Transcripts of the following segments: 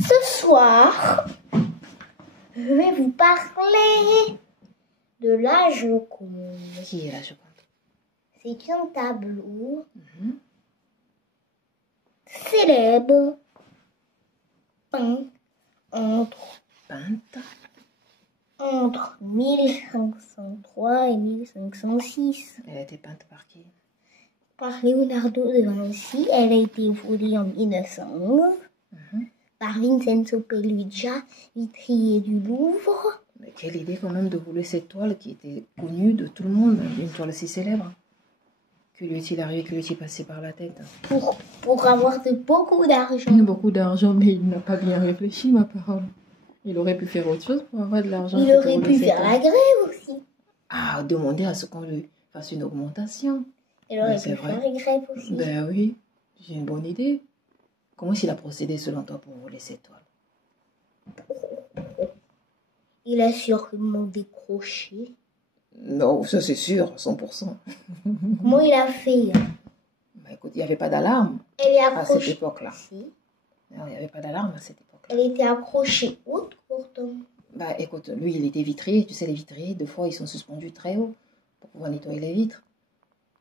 Ce soir, je vais vous parler de la Joconde. Qui est la Joconde? C'est un tableau célèbre peint entre 1503 et 1506. Elle a été peinte par qui? Par Leonardo da Vinci. Elle a été volée en 1911 par Vincenzo Pelluccia, vitrier du Louvre. Mais quelle idée quand même de voler cette toile qui était connue de tout le monde, une toile si célèbre. Que lui est-il arrivé, que lui est-il passé par la tête? Pour avoir beaucoup d'argent. Beaucoup d'argent, mais il n'a pas bien réfléchi, ma parole. Il aurait pu faire autre chose pour avoir de l'argent. Il aurait pu faire la grève aussi. Ah, demander à ce qu'on lui fasse une augmentation. Il aurait pu faire la grève aussi. Ben oui, j'ai une bonne idée. Comment est-ce qu'il a procédé selon toi pour voler cette toile? Il a sûrement décroché. Non, ça c'est sûr, 100%. Comment il a fait? Bah écoute, il n'y avait pas d'alarme à cette époque-là. Si. Non, il n'y avait pas d'alarme à cette époque-là. Elle était accrochée haute pourtant. Bah écoute, lui il était vitrier, tu sais les vitriers, deux fois ils sont suspendus très haut pour pouvoir nettoyer les vitres.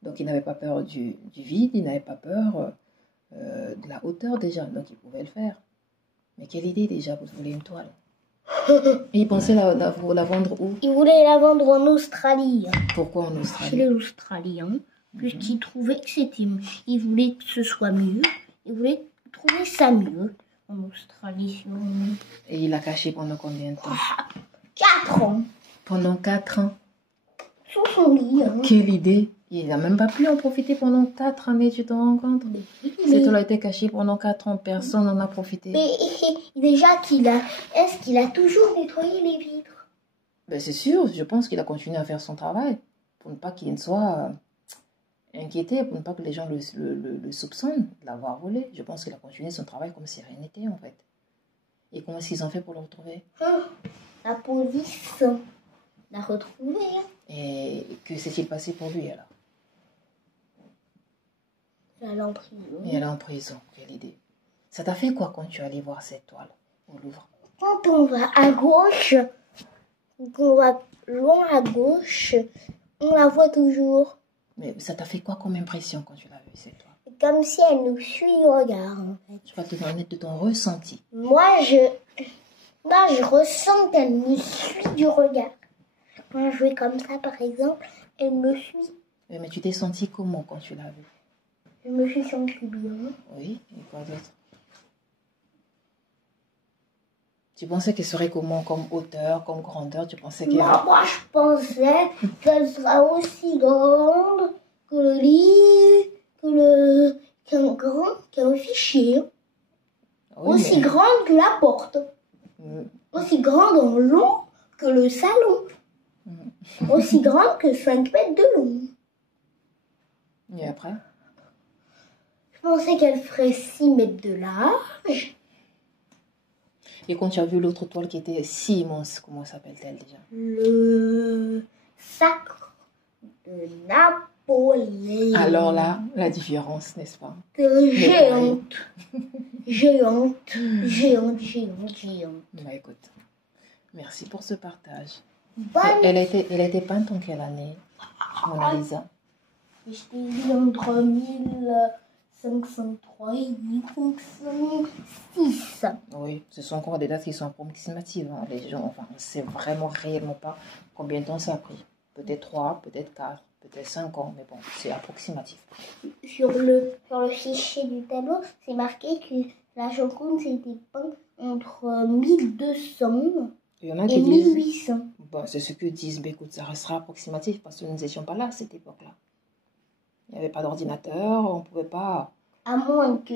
Donc il n'avait pas peur du vide, il n'avait pas peur de la hauteur déjà, donc il pouvait le faire. Mais quelle idée déjà pour voler une toile? Et il pensait la vendre où? Il voulait la vendre en Australie. Pourquoi en Australie? Chez les Australiens. Puisqu'il trouvait que c'était mieux. Il voulait que ce soit mieux. Il voulait trouver ça mieux en Australie. Et il l'a caché pendant combien de temps? 4 ans. Pendant 4 ans? Sous son lit. Quelle idée! Il n'a même pas pu en profiter pendant 4 années, tu te rends compte? Cette toile a été cachée pendant 4 ans, personne n'en a profité. Mais déjà est-ce qu'il a toujours nettoyé les vitres? Ben c'est sûr, je pense qu'il a continué à faire son travail. Pour ne pas qu'il ne soit inquiété, pour ne pas que les gens le soupçonnent de l'avoir volé. Je pense qu'il a continué son travail comme si rien n'était en fait. Et comment est-ce qu'ils ont fait pour le retrouver? La police l'a retrouvé. Et que s'est-il passé pour lui alors? Elle est en prison. Et elle est en prison, quelle idée. Ça t'a fait quoi quand tu es allé voir cette toile au Louvre? Quand on va à gauche, quand on va loin à gauche, on la voit toujours. Mais ça t'a fait quoi comme impression quand tu l'as vue cette toile? Comme si elle nous suit du regard en fait. Tu vas te permettre de ton ressenti. Moi je ressens qu'elle me suit du regard. Quand je vais comme ça par exemple, elle me suit. Mais tu t'es senti comment quand tu l'as vue? Je me suis sentie bien. Oui, et quoi d'autre? Tu pensais qu'elle serait comment, comme hauteur, comme grandeur? Tu pensais qu'elle... Moi, je pensais qu'elle serait aussi grande que le lit, qu'un fichier. Oui, aussi grande que la porte. Aussi grande en long que le salon. Aussi grande que 5 mètres de long. Et après? Je pensais qu'elle ferait 6 mètres de large. Et quand tu as vu l'autre toile qui était si immense, comment s'appelle-t-elle déjà? Le sacre de Napoléon. Alors là, la différence, n'est-ce pas? Géante. Géante. Bah écoute, merci pour ce partage. Bonne... Elle a été peinte en quelle année, Mona Lisa? Je t'ai dit entre 1503 et 1506. Oui, ce sont encore des dates qui sont approximatives. Hein. Les gens, enfin, on ne sait vraiment réellement pas combien de temps ça a pris. Peut-être 3, peut-être 4, peut-être 5 ans, mais bon, c'est approximatif. Sur le fichier du tableau, c'est marqué que la Joconde s'était peinte entre 1200 Il y en a et qui 1800. Bon, c'est ce que disent, mais écoute, ça restera approximatif parce que nous n'étions pas là à cette époque-là. Il n'y avait pas d'ordinateur, on ne pouvait pas... À moins que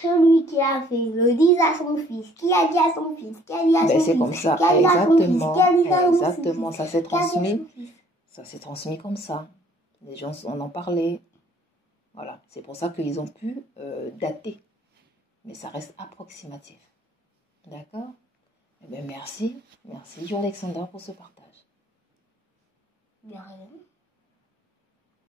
celui qui a fait le dise à son fils, qui a dit à son fils, qui a dit à son fils, c'est comme ça, exactement, ça s'est transmis. Ça s'est transmis comme ça. Les gens en ont parlé. Voilà, c'est pour ça qu'ils ont pu dater. Mais ça reste approximatif. D'accord? Eh bien, merci. Merci, Jo Alexandra, pour ce partage. Il n'y a rien.